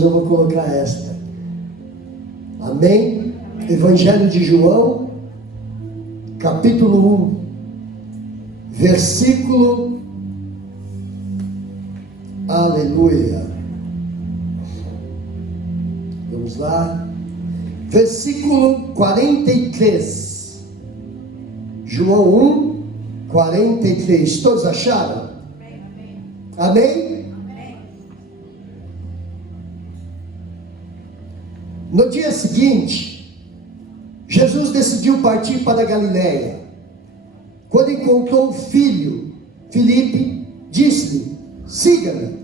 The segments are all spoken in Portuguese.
Eu vou colocar esta. Amém? Evangelho de João, capítulo 1, versículo, aleluia. Vamos lá. Versículo 43. João 1, 43. Todos acharam? Amém? No dia seguinte, Jesus decidiu partir para a Galiléia. Quando encontrou o filho, Filipe, disse-lhe: siga-me.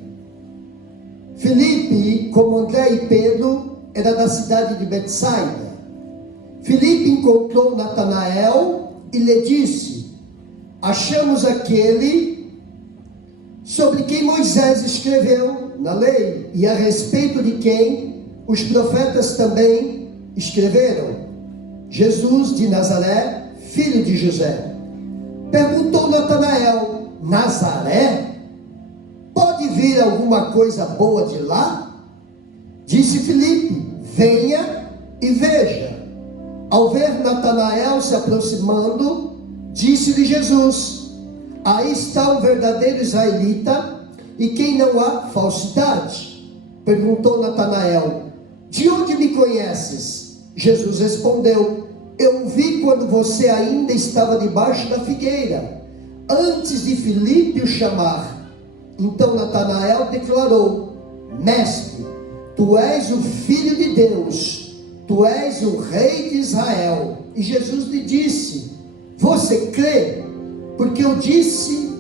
Filipe, como André e Pedro, era da cidade de Betsaida. Filipe encontrou Natanael e lhe disse: achamos aquele sobre quem Moisés escreveu na lei e a respeito de quem os profetas também escreveram, Jesus de Nazaré, filho de José. Perguntou Natanael: Nazaré? Pode vir alguma coisa boa de lá? Disse Filipe: venha e veja. Ao ver Natanael se aproximando, disse-lhe Jesus: aí está um verdadeiro israelita, e quem não há falsidade. Perguntou Natanael: de onde me conheces? Jesus respondeu: eu o vi quando você ainda estava debaixo da figueira, antes de Filipe o chamar. Então Natanael declarou: mestre, tu és o Filho de Deus, tu és o Rei de Israel. E Jesus lhe disse: você crê? Porque eu disse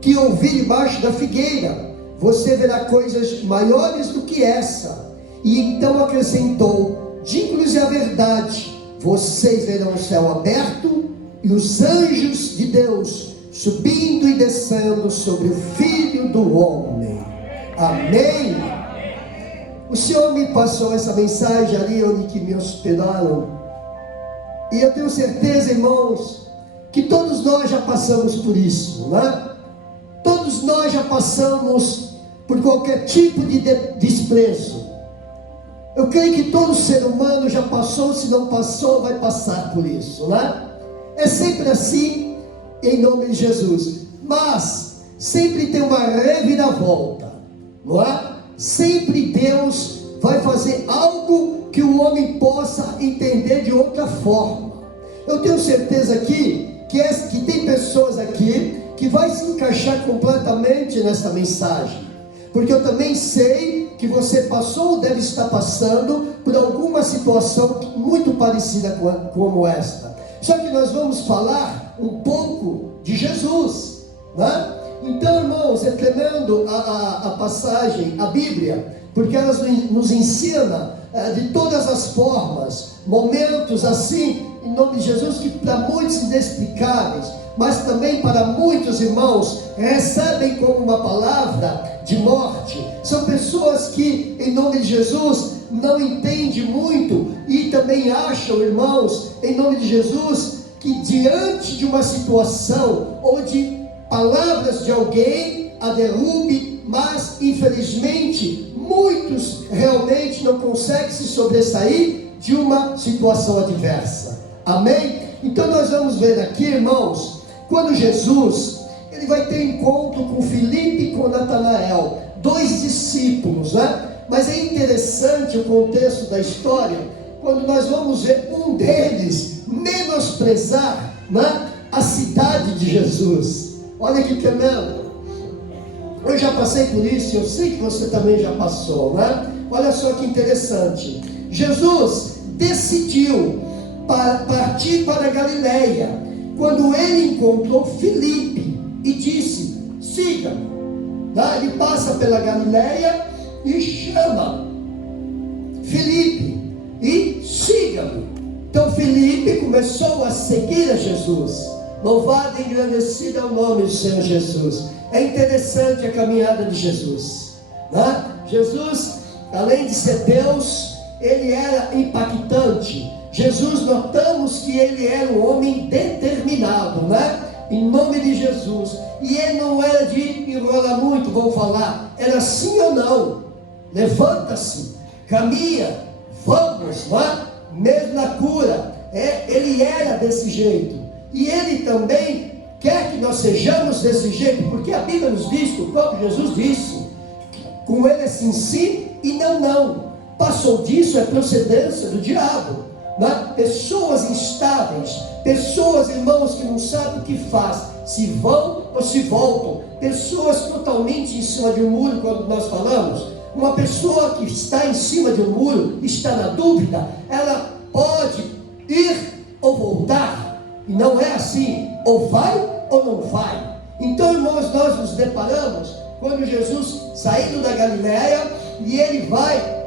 que ouvi debaixo da figueira. Você verá coisas maiores do que essa. E então acrescentou: digo-lhes a verdade, vocês verão o céu aberto e os anjos de Deus subindo e descendo sobre o Filho do Homem. Amém? O Senhor me passou essa mensagem ali onde que me hospedaram, e eu tenho certeza, irmãos, que todos nós já passamos por isso, não é? Todos nós já passamos por qualquer tipo de desprezo. Eu creio que todo ser humano já passou, se não passou, vai passar por isso, né? É sempre assim, em nome de Jesus. Mas sempre tem uma reviravolta, não é? Sempre Deus vai fazer algo que o homem possa entender de outra forma. Eu tenho certeza aqui que tem pessoas aqui que vai se encaixar completamente nessa mensagem, porque eu também sei que você passou ou deve estar passando por alguma situação muito parecida como esta. Só que nós vamos falar um pouco de Jesus, né? Então, irmãos, é tremendo a passagem, a Bíblia, porque ela nos ensina de todas as formas, momentos assim, em nome de Jesus, que para muitos inexplicáveis, mas também para muitos irmãos, recebem como uma palavra de morte. São pessoas que, em nome de Jesus, não entendem muito e também acham, irmãos, em nome de Jesus, que diante de uma situação ou de palavras de alguém a derrube, mas infelizmente muitos realmente não conseguem se sobressair de uma situação adversa. Amém? Então nós vamos ver aqui, irmãos, quando Jesus ele vai ter encontro com Filipe e com Natanael, dois discípulos, né? Mas é interessante o contexto da história, quando nós vamos ver um deles menosprezar, né, a cidade de Jesus. Olha que tremendo. Eu já passei por isso, eu sei que você também já passou, né? Olha só que interessante. Jesus decidiu partir para a Galiléia, quando ele encontrou Filipe e disse: siga-me. Ele passa pela Galiléia e chama Filipe e siga-me. Então Filipe começou a seguir a Jesus. Louvado e engrandecido é o nome do Senhor Jesus. É interessante a caminhada de Jesus, né? Jesus, além de ser Deus, ele era impactante. Jesus, notamos que ele era um homem determinado, né? Em nome de Jesus. E ele não era de enrolar muito, vamos falar, era sim ou não. levanta-se, caminha, vamos, não é? Mesmo na cura, ele era desse jeito, e ele também quer que nós sejamos desse jeito, porque a Bíblia nos diz, que o próprio Jesus disse, com ele é sim e não. Passou disso é procedência do diabo, não é? Pessoas instáveis, pessoas, irmãos, que não sabem o que faz, se vão ou se voltam, pessoas totalmente em cima de um muro. Quando nós falamos, uma pessoa que está em cima de um muro, está na dúvida, ela pode ir ou voltar, e não é assim, ou vai ou não vai. Então, irmãos, nós nos deparamos quando Jesus saindo da Galileia, e ele vai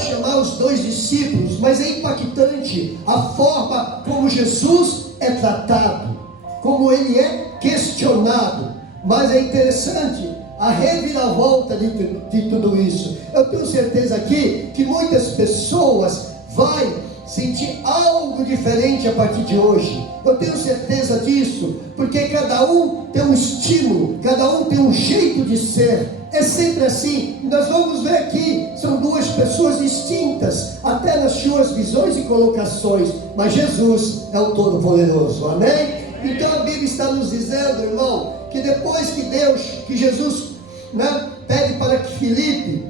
chamar os 2 discípulos, mas é impactante a forma como Jesus é tratado, como ele é questionado, mas é interessante a reviravolta de tudo isso. Eu tenho certeza aqui que muitas pessoas vão sentir algo diferente a partir de hoje. Eu tenho certeza disso, porque cada um tem um estímulo, cada um tem um jeito de ser. É sempre assim. Nós vamos ver aqui, são 2 pessoas distintas, até nas suas visões e colocações, mas Jesus é o Todo-Poderoso, amém? Então a Bíblia está nos dizendo, irmão, que depois que Jesus, né, pede para que Filipe,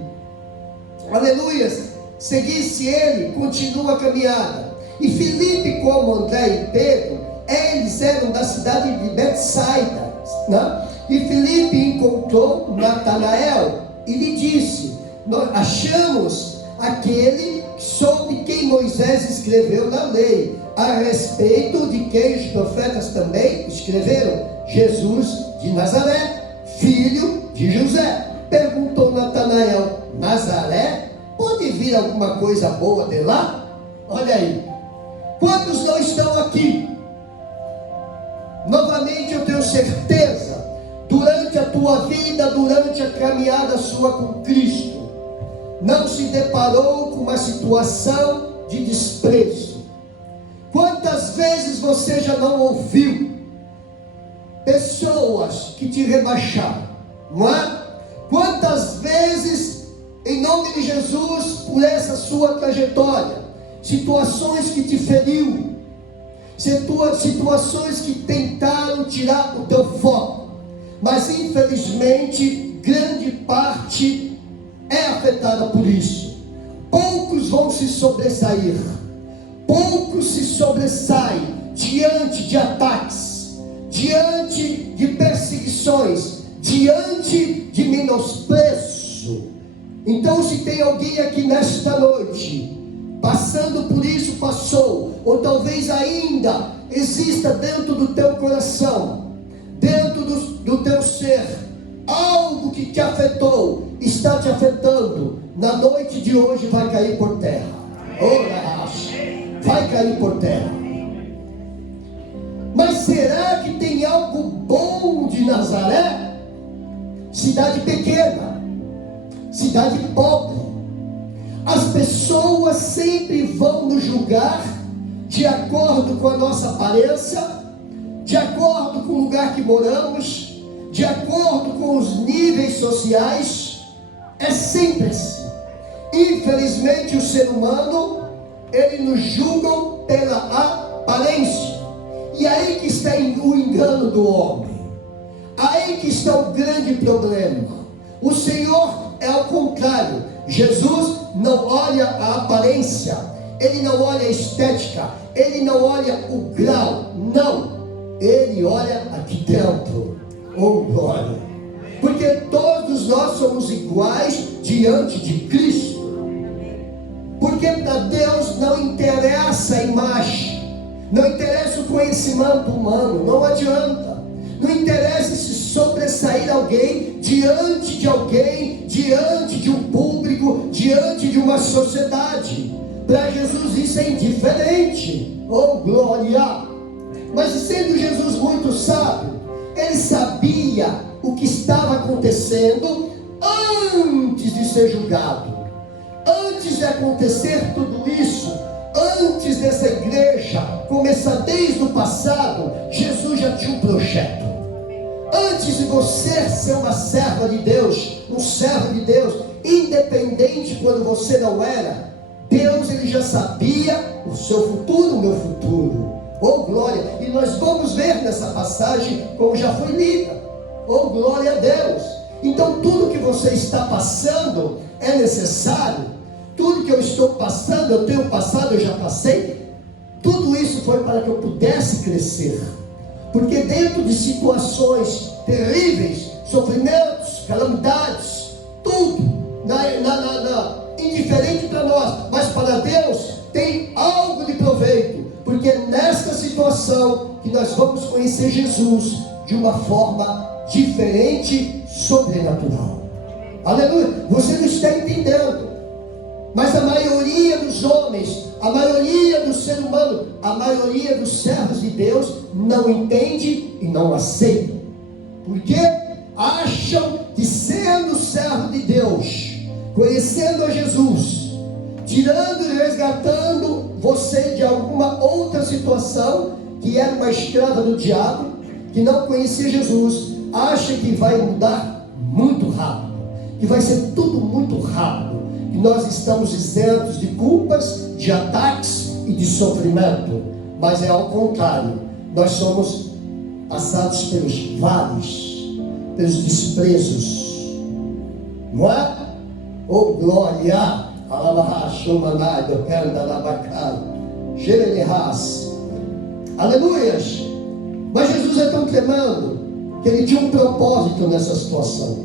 aleluias, seguisse ele, continua a caminhada. E Filipe, como André e Pedro, eles eram da cidade de Betsaida, né? E Filipe encontrou Natanael e lhe disse: nós achamos aquele sobre quem Moisés escreveu na lei, a respeito de quem os profetas também escreveram, Jesus de Nazaré, filho de José. Perguntou Natanael: Nazaré? Pode vir alguma coisa boa de lá? Olha aí, quantos não estão aqui? Novamente eu tenho certeza, durante a tua vida, durante a caminhada sua com Cristo, não se deparou com uma situação de desprezo. Quantas vezes você já não ouviu pessoas que te rebaixaram, não é? Quantas vezes, em nome de Jesus, por essa sua trajetória, situações que te feriu, situações que tentaram tirar o teu foco, mas infelizmente grande parte é afetada por isso. Poucos vão se sobressair, poucos se sobressaem diante de ataques, diante de perseguições, diante de menosprezo. Então, se tem alguém aqui nesta noite passando por isso, passou, ou talvez ainda exista dentro do teu coração, dentro do teu ser, algo que te afetou, está te afetando, na noite de hoje vai cair por terra. Vai cair por terra. Mas será que tem algo bom de Nazaré? Cidade pequena, cidade pobre. As pessoas sempre vão nos julgar de acordo com a nossa aparência, de acordo com o lugar que moramos, de acordo com os níveis sociais. É sempre assim. Infelizmente o ser humano, ele nos julga pela aparência. E aí que está o engano do homem, aí que está o grande problema. O Senhor é ao contrário. Jesus não olha a aparência, ele não olha a estética, ele não olha o grau, não, ele olha aqui dentro. Oh glória! Porque todos nós somos iguais diante de Cristo. Porque para Deus não interessa a imagem, não interessa o conhecimento humano, não adianta. Não interessa se sobressair alguém, diante de um público, diante de uma sociedade. Para Jesus isso é indiferente. Oh glória! Mas sendo Jesus muito sábio, ele sabia o que estava acontecendo antes de ser julgado. Antes de acontecer tudo isso, antes dessa igreja começar desde o passado, Jesus já tinha um projeto. Antes de você ser uma serva de Deus, um servo de Deus, independente quando você não era, Deus ele já sabia o seu futuro, o meu futuro. Oh glória! E nós vamos ver nessa passagem como já foi lida. Oh glória a Deus! Então tudo que você está passando é necessário. Tudo que eu estou passando, eu tenho passado, eu já passei. Tudo isso foi para que eu pudesse crescer. Porque dentro de situações terríveis, sofrimentos, calamidades, tudo indiferente para nós, mas para Deus tem algo de proveito, porque é nesta situação que nós vamos conhecer Jesus de uma forma diferente, sobrenatural. Aleluia! Você não está entendendo, mas a maioria dos homens, a maioria do ser humano, a maioria dos servos de Deus não entende e não aceita, porque acham que sendo servo de Deus, conhecendo a Jesus, tirando e resgatando você de alguma outra situação, que era uma escrava do diabo, que não conhecia Jesus, acha que vai mudar muito rápido, que vai ser tudo muito rápido, que nós estamos isentos de culpas, de ataques e de sofrimento. Mas é ao contrário, nós somos passados pelos vales, pelos desprezos, não é? Oh glória! Aleluias! Mas Jesus é tão tremendo que ele tinha um propósito nessa situação.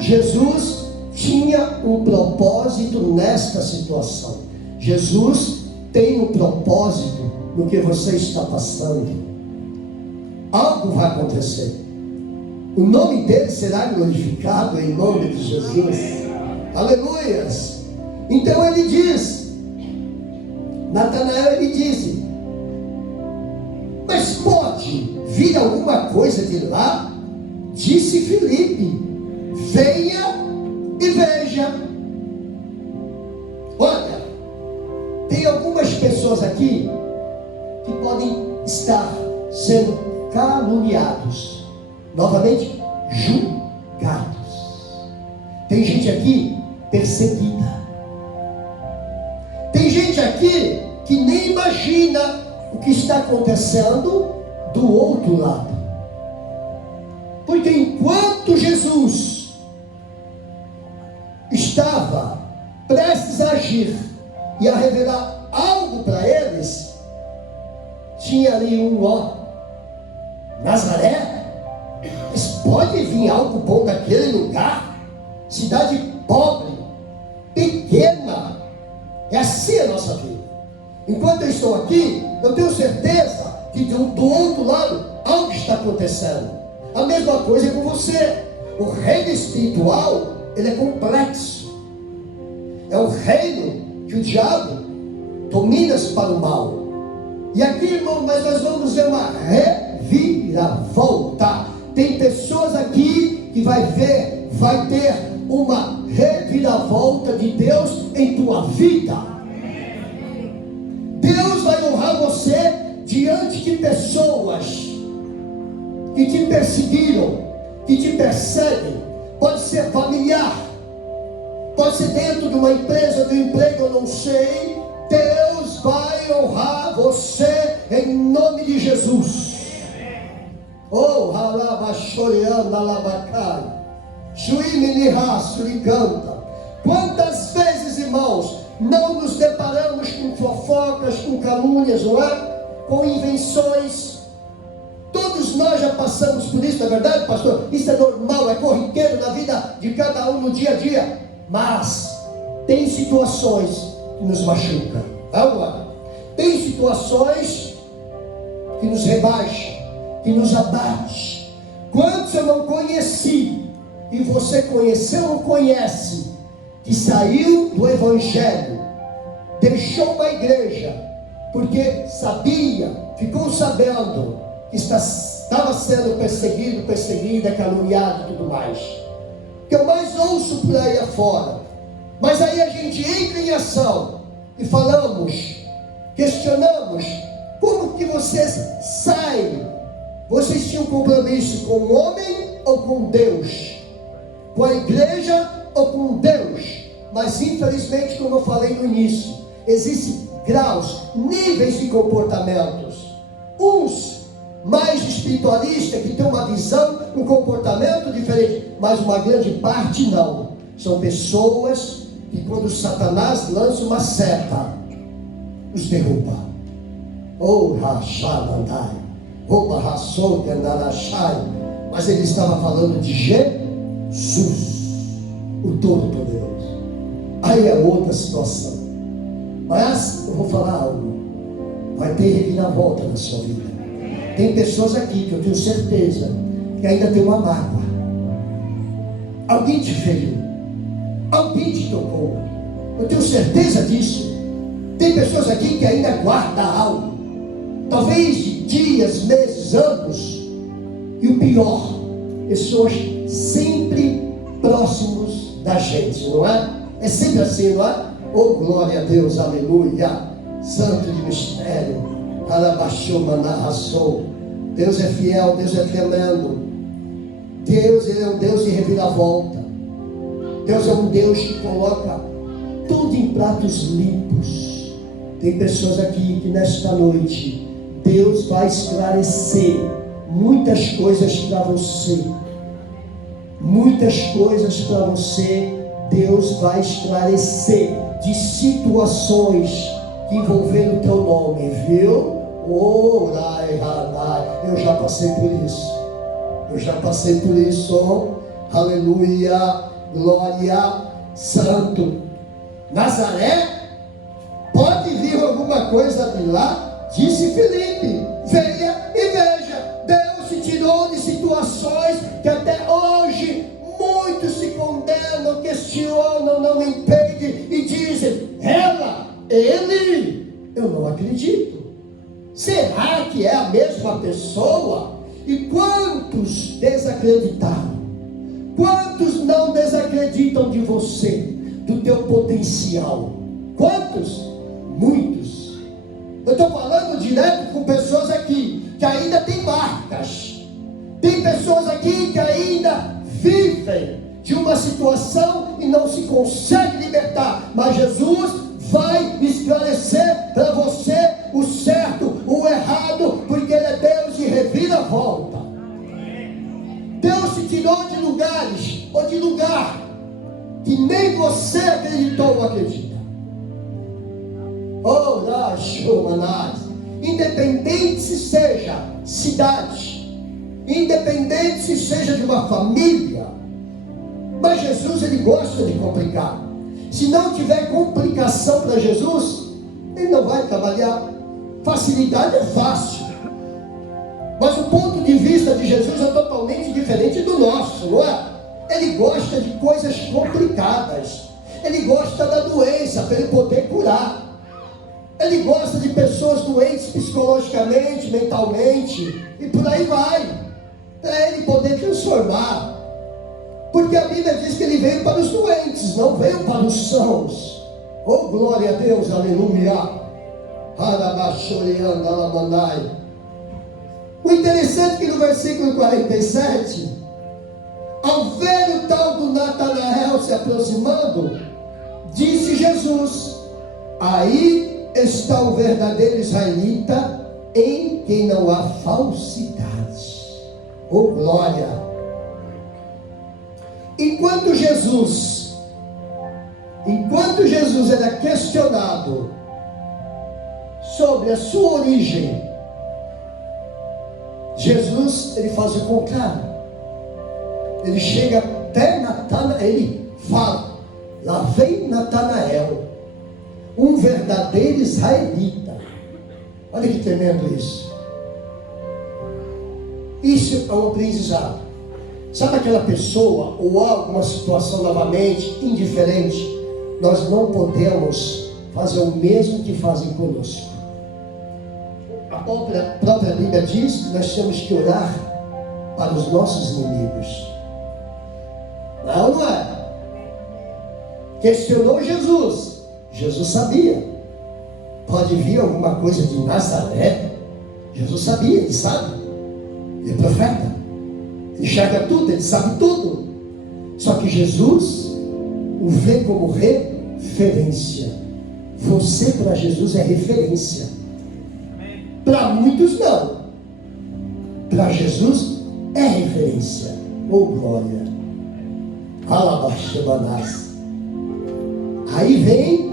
Jesus tinha um propósito nesta situação. Jesus tem um propósito no que você está passando. Algo vai acontecer. O nome dele será glorificado em nome de Jesus. Aleluias! Então ele diz, Natanael ele disse, mas pode vir alguma coisa de lá? Disse Filipe, venha e veja. Olha, tem algumas pessoas aqui que podem estar sendo caluniados, novamente julgados. Tem gente aqui perseguida. Tem gente aqui que nem imagina o que está acontecendo do outro lado. Porque enquanto Jesus estava prestes a agir e a revelar algo para eles, tinha ali Nazaré? Mas pode vir algo bom daquele lugar? Cidade pobre, pequena. É assim a nossa vida. Enquanto eu estou aqui, eu tenho certeza que do outro lado algo está acontecendo. A mesma coisa é com você. O reino espiritual, ele é complexo. É um reino que o diabo domina para o mal. E aqui, irmão, mas nós vamos ver uma reviravolta. Tem pessoas aqui que vai ter uma reviravolta de Deus em tua vida. Deus vai honrar você diante de pessoas que te perseguiram, que te perseguem. Pode ser familiar, pode ser dentro de uma empresa, de um emprego, eu não sei. Deus vai honrar você em nome de Jesus. Oh, halabashoreanda labacai, juiminihasuricanta. Quantas vezes, irmãos, não nos deparamos com fofocas, com calúnias, não é? Com invenções. Todos nós já passamos por isso, não é verdade, pastor? Isso é normal, é corriqueiro na vida de cada um no dia a dia. Mas tem situações que nos machucam. Vamos lá. Tem situações que nos rebaixam, que nos abate. Quantos eu não conheci e você conheceu ou conhece, que saiu do evangelho, deixou uma igreja porque sabia, ficou sabendo que estava sendo perseguido, perseguida, caluniado e tudo mais. Que eu mais ouço por aí afora. Mas aí a gente entra em ação e falamos, questionamos, como que vocês saem? Vocês tinham compromisso com o homem ou com Deus? Com a igreja ou com Deus. Mas infelizmente, como eu falei no início, existem graus, níveis de comportamentos. Uns mais espiritualistas, que tem uma visão, um comportamento diferente, mas uma grande parte não. São pessoas que quando Satanás lança uma seta, os derruba. Oh, Rachamandai, rouba raçou, Gandarachai. Mas ele estava falando de Jesus, o Todo-Poderoso. Aí é outra situação. Mas eu vou falar algo. Vai ter reviravolta na sua vida. Tem pessoas aqui que eu tenho certeza que ainda tem uma mágoa. Alguém te feriu. Alguém te tocou. Eu tenho certeza disso. Tem pessoas aqui que ainda guardam algo. Talvez de dias, meses, anos. E o pior, pessoas sempre próximos da gente, não é? É sempre assim, não é? Oh, glória a Deus, aleluia. Santo de mistério. Alabaxou, manarraçou. Deus é fiel, Deus é tremendo. Deus, Ele é um Deus de reviravolta. Deus é um Deus que coloca tudo em pratos limpos. Tem pessoas aqui que nesta noite Deus vai esclarecer muitas coisas para você. Muitas coisas para você Deus vai esclarecer de situações que envolveram o teu nome, viu? Oh, eu já passei por isso. Eu já passei por isso. Aleluia, glória, santo. Nazaré, pode vir alguma coisa de lá? Disse Filipe, venha e veja. Deus se tirou de situações que até hoje muitos se condenam, questionam, não entendem e dizem, ele, eu não acredito. Será que é a mesma pessoa? E quantos desacreditaram? Quantos não desacreditam de você, do teu potencial? Quantos? Muitos. Eu estou falando direto com pessoas aqui que ainda têm marcas. Tem pessoas aqui que ainda vivem de uma situação e não se consegue libertar. Mas Jesus vai esclarecer para você o certo, o errado, porque Ele é Deus de reviravolta. Deus te tirou de lugares, ou de lugar, que nem você acreditou ou acredita. Oh, independente se seja cidade, independente se seja de uma família, mas Jesus, Ele gosta de complicar. Se não tiver complicação para Jesus, Ele não vai trabalhar. Facilidade é fácil, mas o ponto de vista de Jesus é totalmente diferente do nosso, não é? Ele gosta de coisas complicadas. Ele gosta da doença para Ele poder curar. Ele gosta de pessoas doentes psicologicamente, mentalmente, e por aí vai, para Ele poder transformar. Porque a Bíblia diz que Ele veio para os doentes, não veio para os sãos. Oh, glória a Deus, aleluia. O interessante é que no versículo 47, ao ver o tal do Natanael se aproximando, disse Jesus, aí está o verdadeiro israelita, em quem não há falsidade. Oh, glória! Enquanto Jesus era questionado sobre a sua origem, Jesus, ele faz o contrário. Ele chega até Natanael, ele fala, lá vem Natanael, um verdadeiro israelita. Olha que tremendo isso. Isso é um aprendizado. Sabe aquela pessoa ou alguma situação novamente indiferente? Nós não podemos fazer o mesmo que fazem conosco. A própria Bíblia diz que nós temos que orar para os nossos inimigos. Não é? Questionou Jesus. Jesus sabia. Pode vir alguma coisa de Nazaré. Jesus sabia, ele sabe. Ele é profeta. Ele enxerga tudo, ele sabe tudo. Só que Jesus o vê como referência. Você para Jesus é referência. Para muitos não. Para Jesus é referência. Oh glória. Alabaxabanás. Aí vem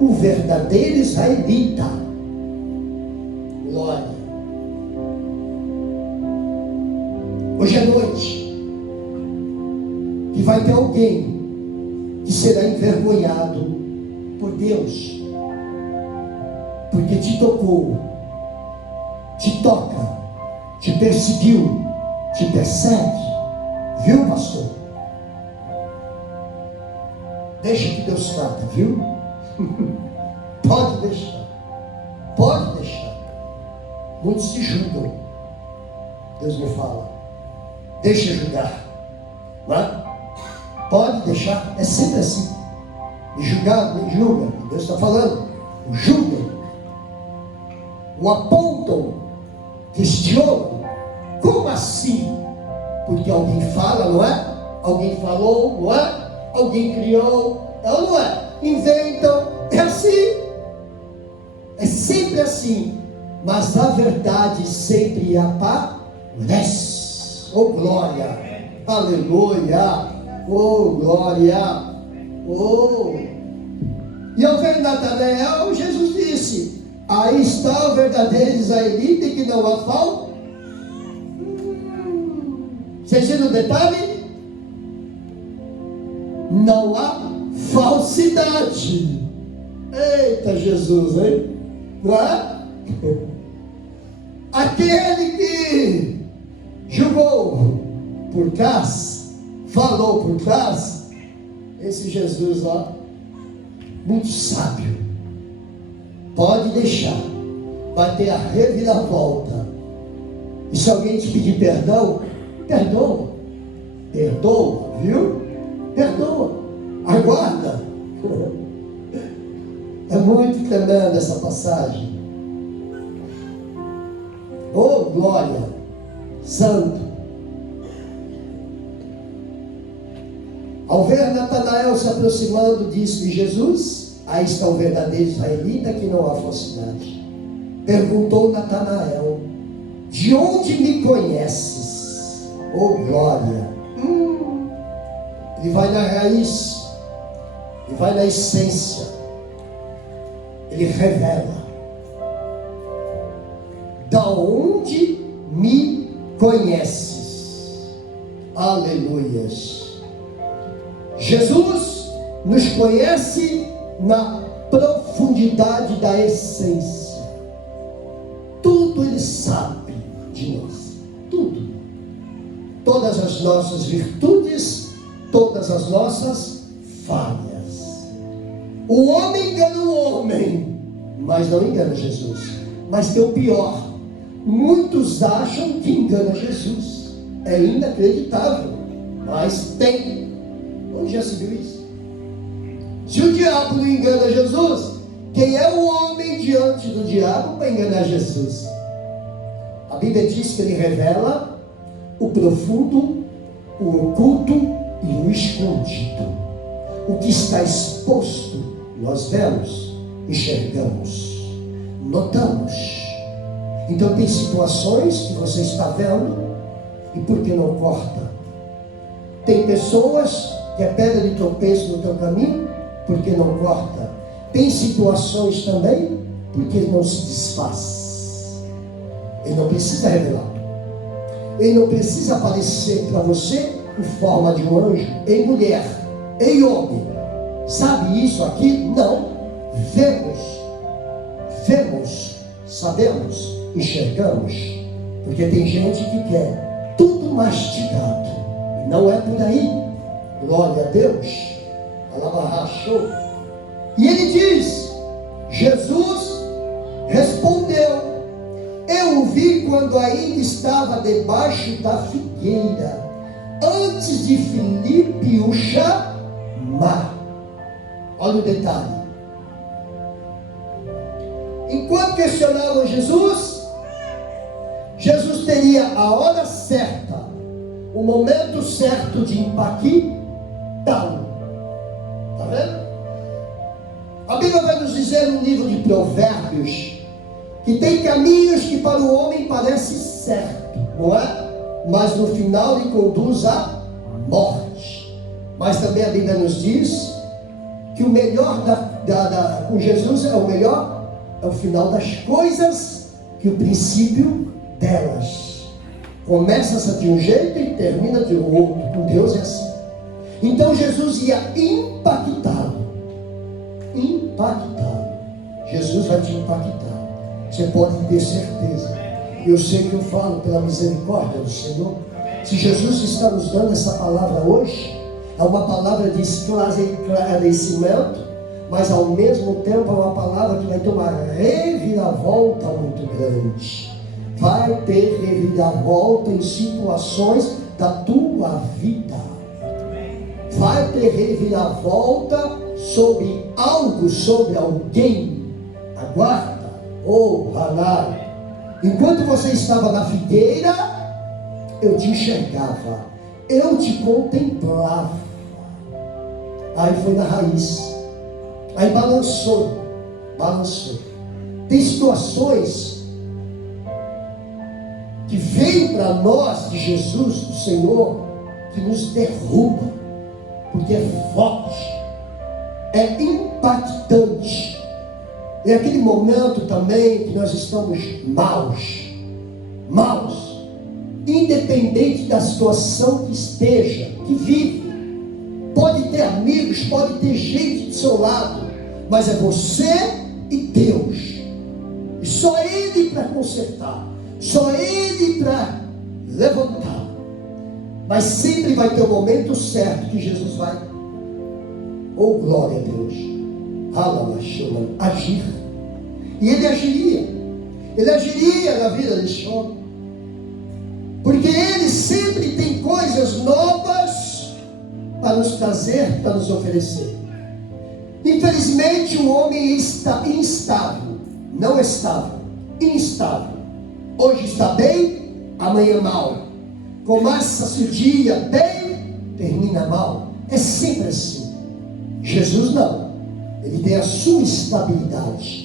o verdadeiro israelita. Glória. Hoje à noite, que vai ter alguém que será envergonhado por Deus, porque te tocou, te toca, te perseguiu, te persegue, viu, pastor? Deixa que Deus trata, viu? Pode deixar, pode deixar. Muitos se julgam, Deus me fala. Deixa julgar, não é? Pode deixar, é sempre assim. Me julgar, me julga, Deus está falando. O julgam, o apontam, questionam. Como assim? Porque alguém fala, não é? Alguém falou, não é? Alguém criou, não é? Inventam, é assim. É sempre assim. Mas a verdade sempre aparece. Oh glória, aleluia, oh glória, oh. E ao ver Natanael, Jesus disse: aí está o verdadeiro israelita que não há falta. Vocês viram o detalhe? Não há falsidade. Eita Jesus, hein? Não é? Aquele que julgou por trás, falou por trás, esse Jesus lá, muito sábio, pode deixar, vai ter a reviravolta. E se alguém te pedir perdão, perdoa, perdoa, viu? Perdoa, aguarda. É muito tremenda essa passagem. Oh glória, santo. Ao ver Natanael se aproximando, disse-lhe Jesus: aí está o verdadeiro israelita que não há falsidade. Perguntou Natanael: de onde me conheces? Oh glória. Ele vai na raiz, ele vai na essência, ele revela. Da onde me conheces? Aleluias. Jesus nos conhece na profundidade da essência. Tudo Ele sabe de nós. Tudo. Todas as nossas virtudes, todas as nossas falhas. O homem engana o homem, mas não engana Jesus. Mas tem o pior. Muitos acham que engana Jesus. É inacreditável, mas tem. Onde já se viu isso? Se o diabo não engana Jesus, quem é o homem diante do diabo para enganar Jesus? A Bíblia diz que ele revela o profundo, o oculto e o escondido. O que está exposto, nós vemos, enxergamos, notamos. Então tem situações que você está vendo e por que não corta? Tem pessoas que é pedra de tropeço no teu caminho, por que não corta? Tem situações também, porque não se desfaz. Ele não precisa revelar. Ele não precisa aparecer para você em forma de um anjo, em mulher, em homem. Sabe isso aqui? Não. Vemos, sabemos, enxergamos, porque tem gente que quer tudo mastigado, e não é por aí. Glória a Deus. Alabarrachou. E ele diz: Jesus respondeu: eu o vi quando ainda estava debaixo da figueira, antes de Filipe o chamar. Olha o detalhe. Enquanto questionavam Jesus, Jesus teria a hora certa, o momento certo de impactá-lo. A Bíblia vai nos dizer no livro de Provérbios que tem caminhos que para o homem parece certo, não é? Mas no final lhe conduz à morte. Mas também a Bíblia nos diz que o melhor com Jesus é o melhor, é o final das coisas que o princípio delas. Começa de um jeito e termina de outro. Com Deus é assim. Então Jesus ia impactá-lo. Jesus vai te impactar. Você pode ter certeza. Eu sei que eu falo pela misericórdia do Senhor. Se Jesus está nos dando essa palavra hoje, é uma palavra de esclarecimento, mas ao mesmo tempo é uma palavra que vai ter uma reviravolta muito grande. Vai ter reviravolta em situações da tua vida. Vai ter reviravolta sobre algo, sobre alguém. Aguarda. Oh, Hanai. Enquanto você estava na figueira, eu te enxergava, eu te contemplava. Aí foi na raiz. Aí balançou. Tem situações que vêm para nós de Jesus, do Senhor, que nos derruba, porque é forte, é impactante. É aquele momento também que nós estamos maus, independente da situação que esteja, que vive. Pode ter amigos, pode ter gente do seu lado, mas é você e Deus. E só Ele para consertar, só Ele para levantar. Mas sempre vai ter o momento certo que Jesus vai, oh glória a Deus, agir. E ele agiria na vida desse homem, porque ele sempre tem coisas novas para nos trazer, para nos oferecer. Infelizmente o homem está instável, não estável, instável. Hoje está bem, amanhã mal. Começa-se o dia bem, termina mal. É sempre assim. Jesus não, ele tem a sua estabilidade.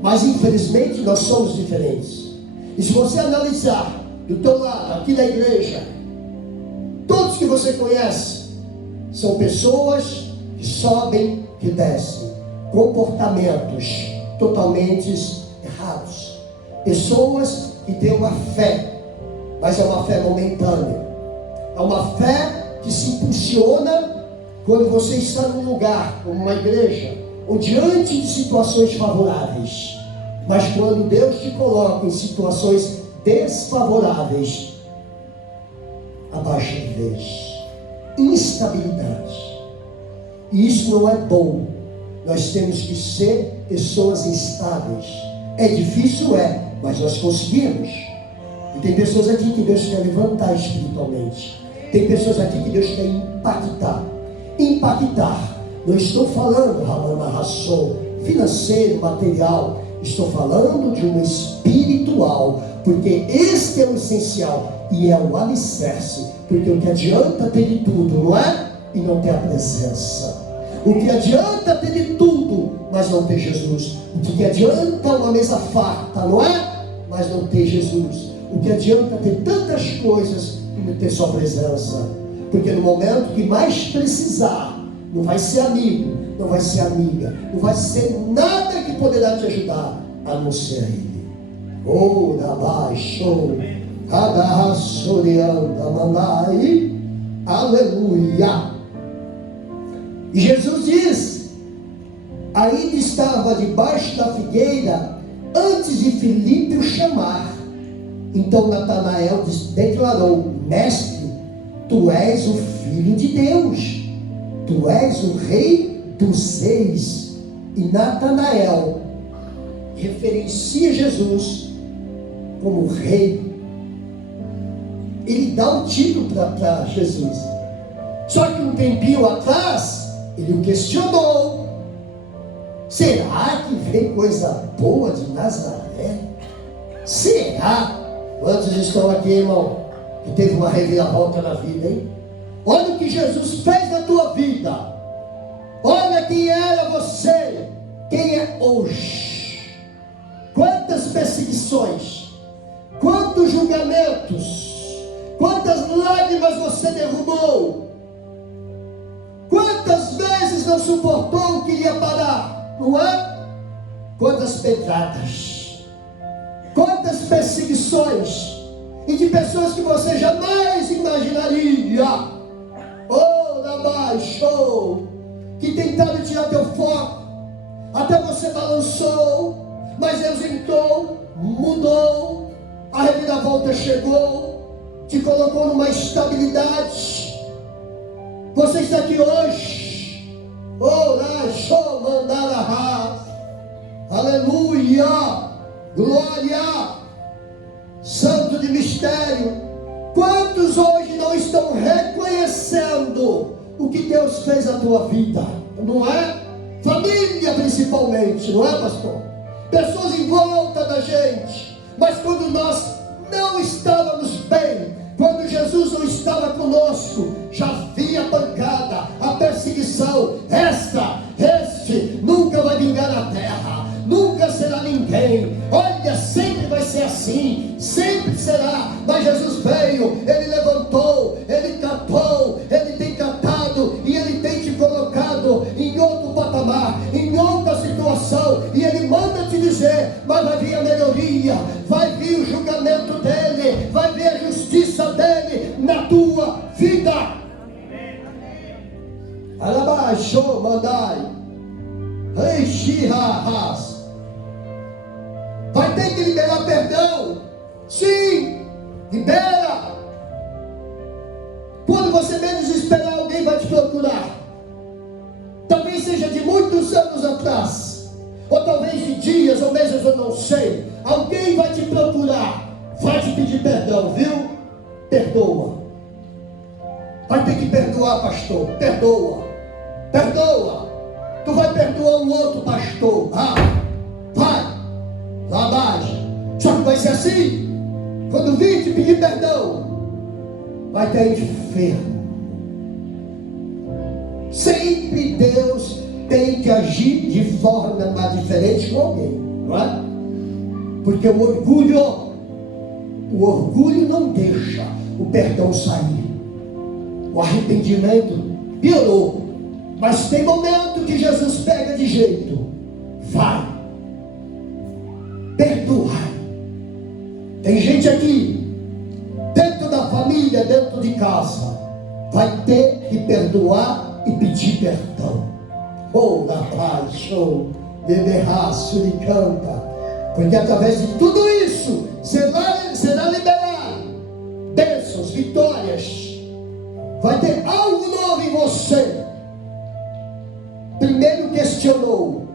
Mas infelizmente nós somos diferentes. E se você analisar do teu lado, aqui da igreja, todos que você conhece são pessoas que sobem, que descem, comportamentos totalmente errados, pessoas que têm uma fé, mas é uma fé momentânea, é uma fé que se impulsiona quando você está num lugar, como uma igreja, ou diante de situações favoráveis. Mas quando Deus te coloca em situações desfavoráveis, abaixa de vez. Instabilidade. E isso não é bom. Nós temos que ser pessoas instáveis. É difícil, mas nós conseguimos. E tem pessoas aqui que Deus quer levantar espiritualmente. Tem pessoas aqui que Deus quer impactar. Não estou falando, financeiro, material. Estou falando de um espiritual. Porque este é o essencial. E é o alicerce. Porque o que adianta ter de tudo, não é? E não ter a presença. O que adianta ter de tudo, mas não ter Jesus. O que adianta uma mesa farta, não é? Mas não ter Jesus. O que adianta ter tantas coisas e não ter sua presença. Porque no momento que mais precisar, não vai ser amigo, não vai ser amiga, não vai ser nada que poderá te ajudar, a não ser Ele. Oh, aleluia. E Jesus diz, ainda estava debaixo da figueira, antes de Filipe o chamar. Então Natanael declarou, mestre, tu és o Filho de Deus, tu és o Rei dos Reis. E Natanael referencia Jesus como Rei. Ele dá um título para Jesus. Só que um tempinho atrás, ele o questionou. Será que vem coisa boa de Nazaré? Será? Quantos estão aqui, irmão, que teve uma reviravolta na vida, hein? Olha o que Jesus fez na tua vida. Olha quem era você. quem é hoje? Quantas perseguições, quantos julgamentos, quantas lágrimas você derrubou, quantas vezes não suportou, queria parar, não é? Quantas pedradas, quantas perseguições, e de pessoas que você jamais imaginaria, que tentaram tirar teu foco, até você balançou, mas Deus entrou, mudou, a reviravolta chegou, te colocou numa estabilidade. Você está aqui hoje, aleluia, glória, santo de mistério. Quantos hoje não estão reconhecendo o que Deus fez na tua vida, não é? Família principalmente, não é, pastor? Pessoas em volta da gente, mas quando nós não estávamos bem, quando Jesus não estava conosco, já vinha a pancada, a perseguição. Este nunca vai vingar na terra, nunca será ninguém. Olha, sempre vai ser assim, sempre será. Mas Jesus veio, Ele levantou, Ele catou, Ele tem catado, e Ele tem te colocado em outro patamar, em outra situação, e Ele manda te dizer, mas vai vir a melhoria, vai vir o julgamento dEle, vai vir a justiça dEle na tua vida. Alabaixo, mandai, reishihahas. Vai ter que liberar perdão. Sim, libera. Quando você menos esperar, alguém vai te procurar. Talvez seja de muitos anos atrás, ou talvez de dias ou meses, eu não sei. Alguém vai te procurar, vai te pedir perdão, viu? Perdoa. Vai ter que perdoar, pastor. Perdoa. Perdoa. Tu vai perdoar um outro pastor. Vai. Lá abaixo. Só que vai ser assim. Quando vir te pedir perdão, vai ter enfermo. Sempre Deus tem que agir de forma mais diferente com alguém, não é? Porque o orgulho não deixa o perdão sair. O arrependimento piorou. Mas tem momento que Jesus pega de jeito. Vai. Perdoar. Tem gente aqui, dentro da família, dentro de casa, vai ter que perdoar e pedir perdão. Na paz, beberraço e canta. Porque através de tudo isso, será liberado bênçãos, vitórias. Vai ter algo novo em você. Primeiro questionou,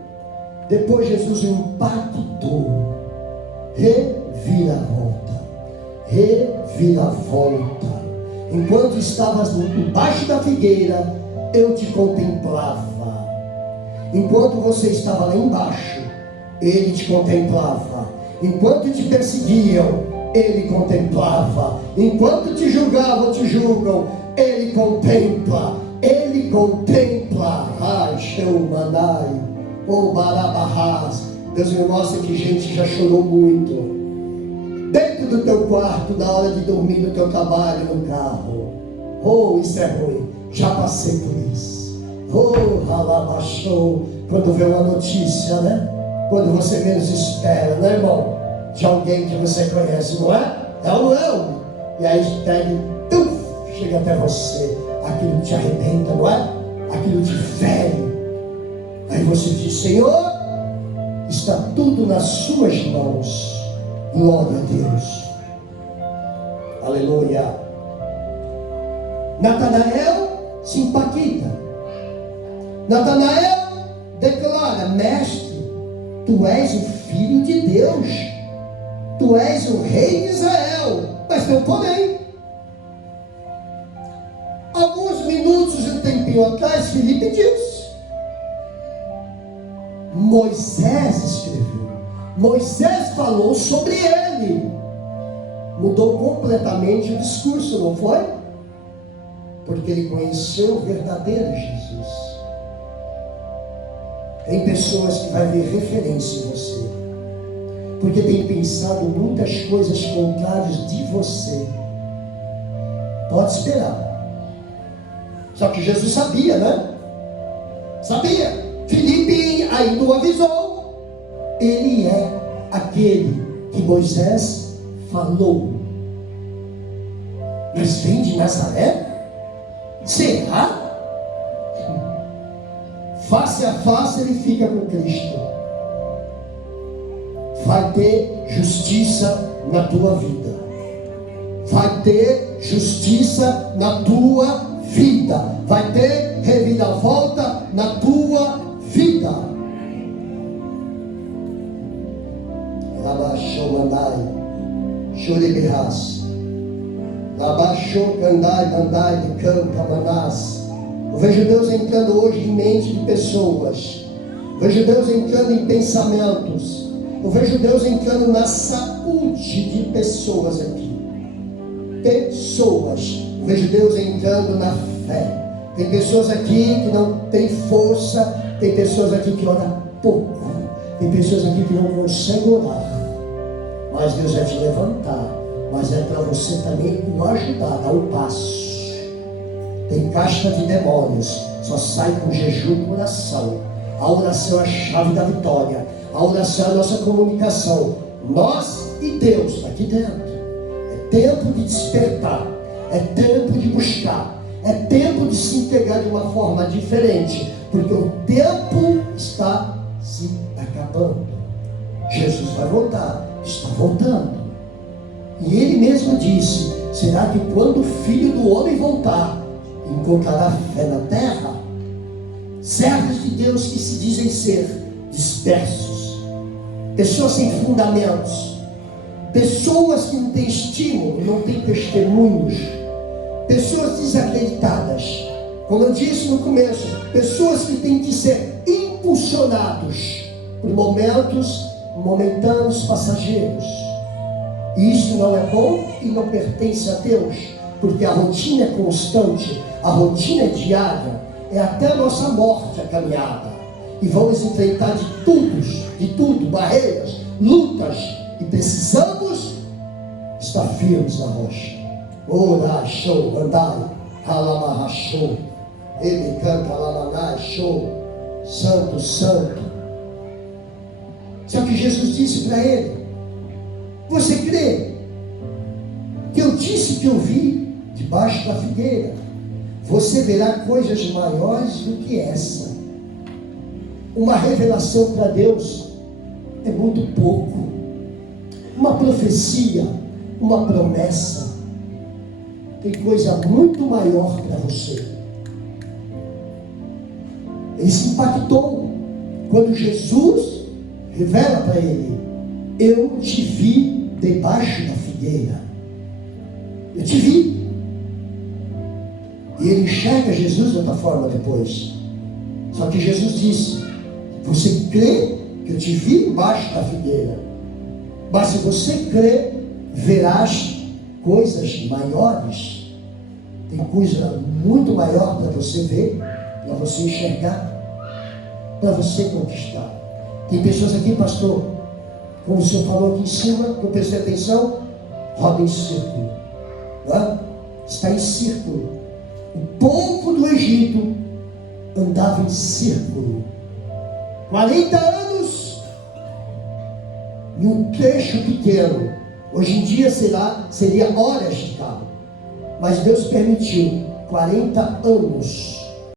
depois Jesus impactou. Reviravolta. Enquanto estavas embaixo da figueira, eu te contemplava. Enquanto você estava lá embaixo, Ele te contemplava. Enquanto te perseguiam, Ele contemplava. Enquanto te julgavam, te julgam, Ele contempla. Ele contempla. Manai, Barabarras. Deus me mostra que gente já chorou muito dentro do teu quarto, na hora de dormir, no teu trabalho, no carro. Isso é ruim. Já passei por isso. Ralabaixou. Quando vê uma notícia, né? Quando você menos espera, né, irmão? De alguém que você conhece, não é? É ou não é? E aí chega até você. Aquilo te arrebenta, não é? Aquilo te fere. Aí você diz, Senhor, está tudo nas suas mãos. Glória a Deus. Aleluia. Natanael se impacta. Natanael declara, mestre, tu és o filho de Deus. Tu és o rei de Israel. Mas tem um porém. Alguns minutos, um tempinho atrás, Filipe disse. Moisés escreveu. Moisés falou sobre ele. Mudou completamente o discurso, não foi? Porque ele conheceu o verdadeiro Jesus. Tem pessoas que vai ver referência em você, porque tem pensado muitas coisas contrárias de você. Pode esperar. Só que Jesus sabia, né? Sabia. Filipe ainda o avisou. Ele é aquele que Moisés falou. Mas vem de Nazaré? Será? Face a face ele fica com Cristo. Vai ter justiça na tua vida. Vai ter justiça na tua vida. Vai ter reviravolta na tua vida. Labaxou mandai, choribirras. Labaxou candai, mandai de campa manás. Eu vejo Deus entrando hoje em mente de pessoas. Eu vejo Deus entrando em pensamentos. Eu vejo Deus entrando na saúde de pessoas aqui. Pessoas. Eu vejo Deus entrando na fé. Tem pessoas aqui que não tem força. Tem pessoas aqui que oram pouco. Tem pessoas aqui que não conseguem orar. Mas Deus vai te levantar. Mas é para você também o ajudar, dar um passo. Tem casta de demônios. Só sai com jejum e oração. A oração é a chave da vitória. A oração é a nossa comunicação. Nós e Deus aqui dentro. É tempo de despertar. É tempo de buscar. É tempo de se entregar de uma forma diferente. Porque o tempo está se acabando. Jesus vai voltar. Está voltando. E ele mesmo disse: será que quando o Filho do Homem voltar, encontrará fé na terra? Servos de Deus que se dizem ser dispersos, pessoas sem fundamentos, pessoas que não têm estímulo, não têm testemunhos, pessoas desacreditadas, como eu disse no começo, pessoas que têm que ser impulsionados por momentos momentâneos, passageiros. E isso não é bom e não pertence a Deus, porque a rotina é constante, a rotina é diária, é até a nossa morte a caminhada. E vamos enfrentar de tudo, barreiras, lutas, e precisamos estar firmes na rocha. Ora, show, andai, alamarra, show, ele canta, alamanai, show, santo, santo. Só que Jesus disse para ele: você crê que eu disse que eu vi debaixo da figueira? Você verá coisas maiores do que essa. Uma revelação para Deus é muito pouco. Uma profecia, uma promessa, tem coisa muito maior para você. Ele se impactou quando Jesus revela para ele: eu te vi debaixo da figueira. Eu te vi. E ele enxerga Jesus de outra forma depois. Só que Jesus disse: você crê que eu te vi embaixo da figueira? Mas se você crê, verás coisas maiores. Tem coisa muito maior para você ver, para você enxergar, para você conquistar. Tem pessoas aqui, pastor, como o senhor falou aqui em cima, eu prestei atenção, roda em círculo. Não? Está em círculo. O povo do Egito andava em círculo. 40 anos em um trecho pequeno. Hoje em dia seria horas de carro. Mas Deus permitiu 40 anos